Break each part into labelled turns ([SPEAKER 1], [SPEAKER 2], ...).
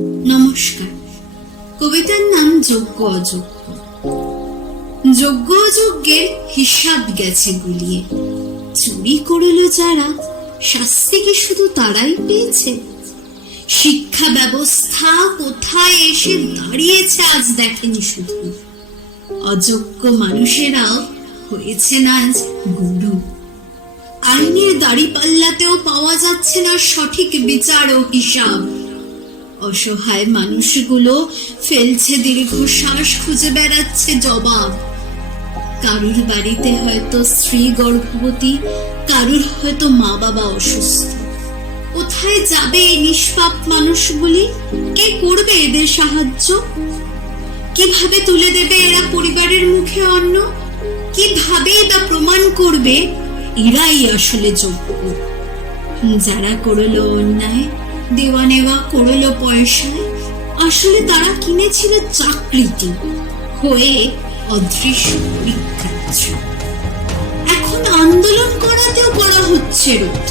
[SPEAKER 1] নমস্কার। কবিতার নাম যোগ্য অযোগ্য। যোগ্য অযোগ্যের হিসাব গেছে গুলিয়ে। চুরি করল যারা, শাস্তি কি শুধু তারাই পেয়েছে? শিক্ষা ব্যবস্থা কোথায় এসে দাঁড়িয়েছে আজ দেখেনি শুধু? অযোগ্য মানুষেরাও হয়েছে না আজ গুরু। আইনের দাড়ি পাল্লাতেও পাওয়া যাচ্ছে না সঠিক বিচার ও হিসাব। অসহায় মানুষগুলো ফেলছে দীর্ঘশ্বাস খুঁজে বেড়াচ্ছে জবাব। কারুর বাড়িতে হয়তো স্ত্রী গর্ভবতী, কারুর হয়তো মা বাবা অসুস্থ। কোথায় যাবে এই নিষ্পাপ মানুষগুলি? কে করবে এদের সাহায্য? কীভাবে তুলে দেবে এরা পরিবারের মুখে অন্ন? কীভাবে বা প্রমাণ করবে? এরাই আসলে যোগ্য। যারা করল অন্যায় দেওয়া নেওয়া করল পয়সায়। আসলে তারা কিনেছিল চাকরিটি। হয়ে অদৃশ্য পরীক্ষার্থী এখন আন্দোলন করাতেও করা হচ্ছে রোধ।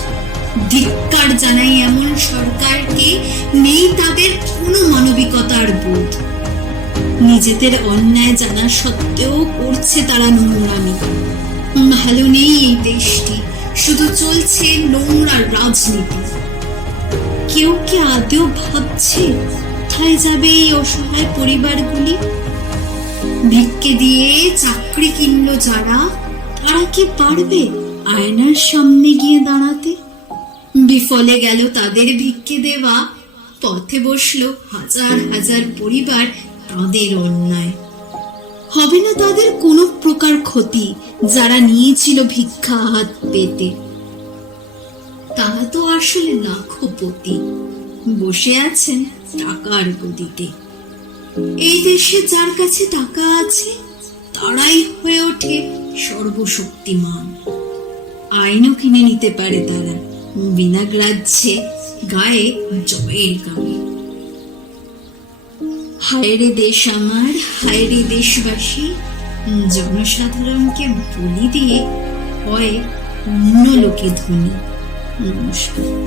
[SPEAKER 1] ধিক্কার জানাই এমন সরকারকে নেই তাদের কোনো মানবিকতার বোধ। নিজেদের অন্যায় জানা সত্ত্বেও করছে তারা নোংরামি। ভালো নেই এই দেশটি। শুধু চলছে নোংরা রাজনীতি। কেউ কি আদেও ভাবছে কোথায় যাবে এই অসহায় পরিবারগুলি? ভিক্ষে দিয়ে চাকরি কিনল যারা, তারা কি পারবে আয়নার সামনে গিয়ে দাঁড়াতে? বিফলে গেল তাদের ভিক্ষে দেওয়া, পথে বসল হাজার হাজার পরিবার তাদের অন্যায়। হবে না তাদের কোনো প্রকার ক্ষতি যারা নিয়েছিল ভিক্ষা হাত পেতে। তারা তো আসলে লাখপতি। বসে আছেন টাকার গদিতে। এই দেশে যার কাছে টাকা আছে, তারাই হয়ে ওঠে সর্বশক্তিমান। আইনও কিনে নিতে পারে তারা বিনা গ্রাহ্যে গায়ে জয়ের গানে হায়রে দেশ আমার হায়রে দেশবাসী, জনসাধারণকে বলি দিয়ে হয় অন্য লোকে ধনী। নমস্কার